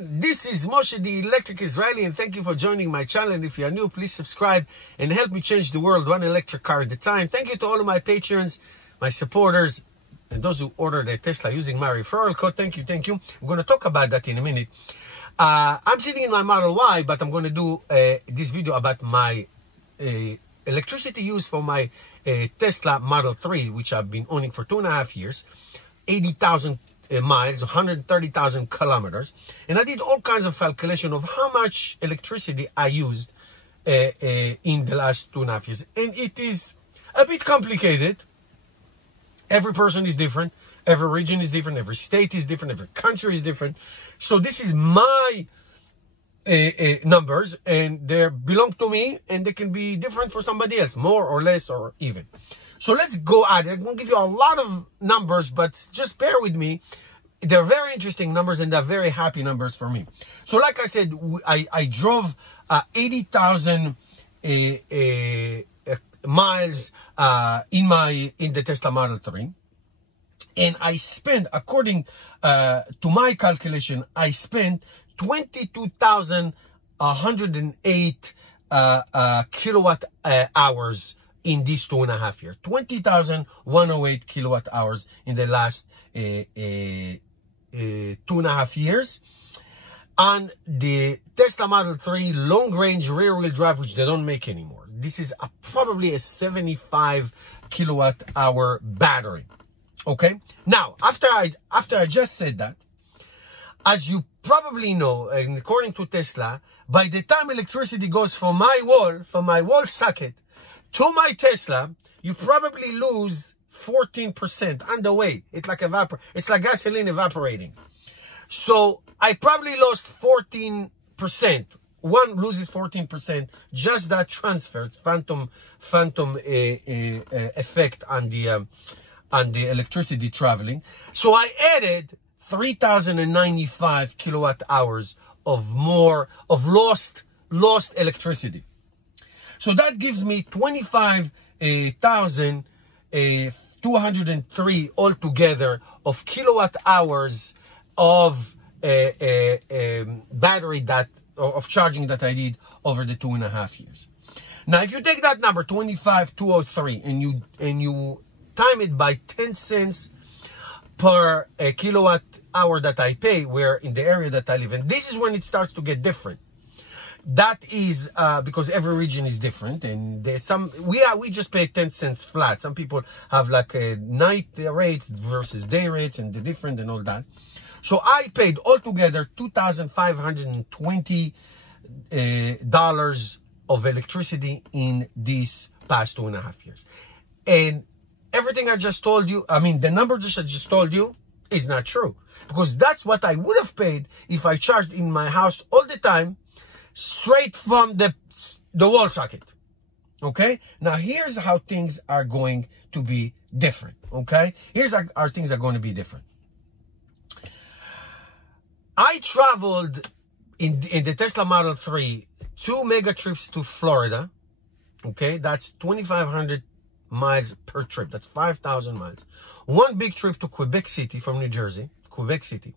everyone, this is Moshe the Electric Israeli, and thank you for joining my channel. And if you are new, please subscribe and help me change the world one electric car at a time. Thank you to all of my patrons, my supporters, and those who ordered a Tesla using my referral code. Thank you. I'm going to talk about that in a minute. I'm sitting in my Model Y, but I'm going to do this video about my electricity use for my Tesla Model 3, which I've been owning for 2.5 years, 80,000 miles, 130,000 kilometers. And I did all kinds of calculation of how much electricity I used in the last 2.5 years. And it is a bit complicated. Every person is different. Every region is different. Every state is different. Every country is different. So this is my numbers, and they belong to me, and they can be different for somebody else, more or less or even. So let's go at it. I'm going to give you a lot of numbers, but just bear with me. They're very interesting numbers, and they're very happy numbers for me. So like I said, I drove 80,000 miles in the Tesla Model 3. And I spent, according to my calculation, I spent 22,108 kilowatt hours in these 2.5 years. 20,108 kilowatt hours in the last 2.5 years. On the Tesla Model 3 long-range rear-wheel drive, which they don't make anymore. This is probably a 75 kilowatt hour battery. Okay. Now, after I just said that, as you probably know, and according to Tesla, by the time electricity goes from my wall socket to my Tesla, you probably lose 14% on the way. It's like it's like gasoline evaporating. So I probably lost 14%. One loses 14%. Just that transfer, phantom effect on the electricity traveling. So I added 3,095 kilowatt hours of lost electricity. So that gives me 25,203 altogether of kilowatt hours of battery of charging that I did over the 2.5 years. Now, if you take that number 25,203 and you time it by 10 cents per kilowatt hour that I pay, where in the area that I live in, this is when it starts to get different. That is because every region is different, and there's we just pay 10 cents flat. Some people have like night rates versus day rates, and the different and all that. So I paid altogether $2,520 of electricity in these past 2.5 years. And everything I just told you, I mean, the number I just told you is not true. Because that's what I would have paid if I charged in my house all the time, straight from the wall socket. Okay? Now, here's how things are going to be different. Okay? Here's how things are going to be different. I traveled in the Tesla Model 3 2 mega trips to Florida. Okay? That's 2,500 miles per trip. That's 5,000 miles. One big trip to Quebec City from New Jersey. Quebec City.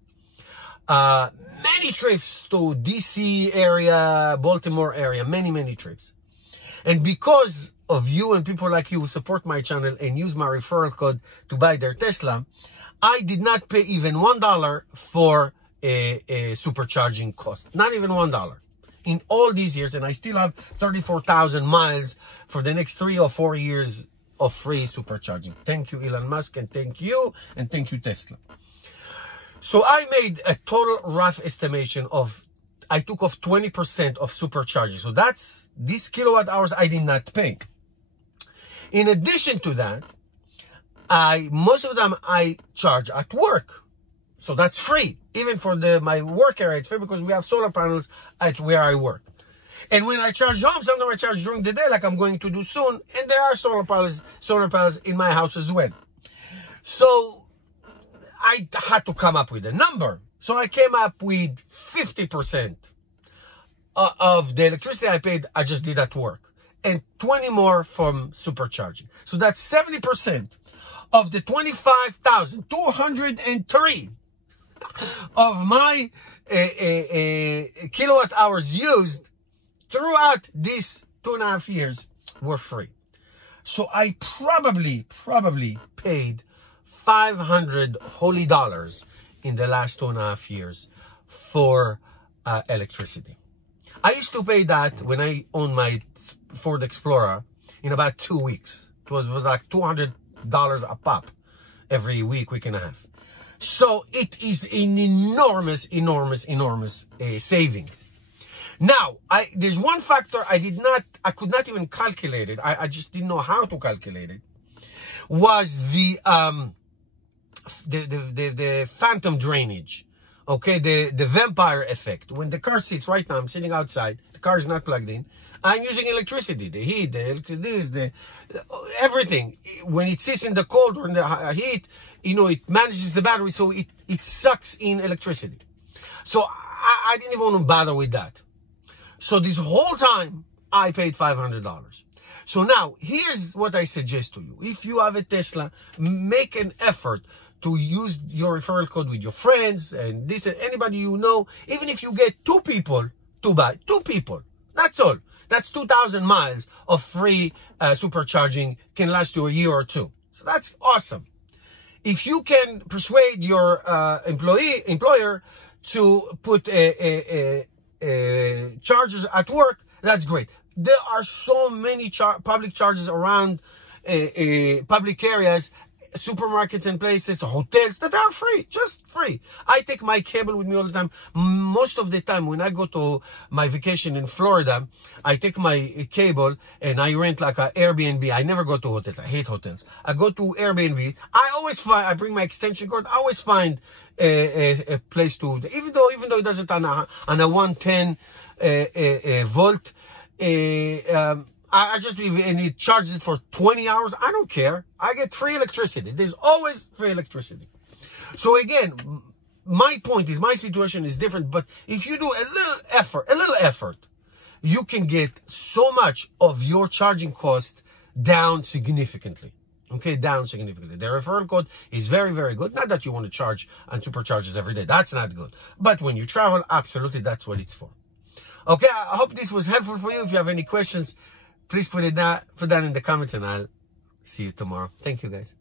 Many trips to DC area, Baltimore area. Many trips. And because of you and people like you who support my channel and use my referral code to buy their Tesla, I did not pay even $1 for a supercharging cost. Not even $1. In all these years, and I still have 34,000 miles for the next 3 or 4 years of free supercharging. Thank you, Elon Musk, and thank you Tesla. So I made a total rough estimation of, I took off 20% of supercharging. So that's these kilowatt hours I did not pay. In addition to that, most of them I charge at work. So that's free. Even for my work area, it's free because we have solar panels at where I work. And when I charge home, sometimes I charge during the day, like I'm going to do soon. And there are solar panels in my house as well. So I had to come up with a number. So I came up with 50% of the electricity I paid, I just did at work. And 20 more from supercharging. So that's 70% of the 25,203 of my kilowatt hours used throughout these 2.5 years were free. So I probably paid $500 holy dollars in the last 2.5 years for electricity. I used to pay that when I owned my Ford Explorer in about 2 weeks. It was like $200 a pop every week and a half. So it is an enormous saving. Now, there's one factor I could not even calculate it. I just didn't know how to calculate it. Was the phantom drainage. Okay, the vampire effect. When the car sits, right now I'm sitting outside, the car is not plugged in, I'm using electricity, the heat, everything. When it sits in the cold or in the heat, you know, it manages the battery, so it sucks in electricity. So I didn't even want to bother with that. So this whole time, I paid $500. So now, here's what I suggest to you. If you have a Tesla, make an effort to use your referral code with your friends and anybody you know. Even if you get 2 people to buy, 2 people, that's all. That's 2,000 miles of free supercharging, can last you a year or 2. So that's awesome. If you can persuade your employer to put chargers at work, that's great. There are so many public chargers around public areas, supermarkets and places, hotels that are free, just free. I take my cable with me all the time. Most of the time when I go to my vacation in Florida, I take my cable and I rent like an Airbnb. I never go to hotels. I hate hotels. I go to Airbnb. I bring my extension cord. I always find a place to, even though it doesn't on a 110 volt, I just leave it and it charges it for 20 hours. I don't care. I get free electricity. There's always free electricity. So again, my point is, my situation is different, but if you do a little effort, you can get so much of your charging cost down significantly. Okay, down significantly. The referral code is very, very good. Not that you want to charge on superchargers every day. That's not good. But when you travel, absolutely, that's what it's for. Okay, I hope this was helpful for you. If you have any questions, please put that in the comments and I'll see you tomorrow. Thank you, guys.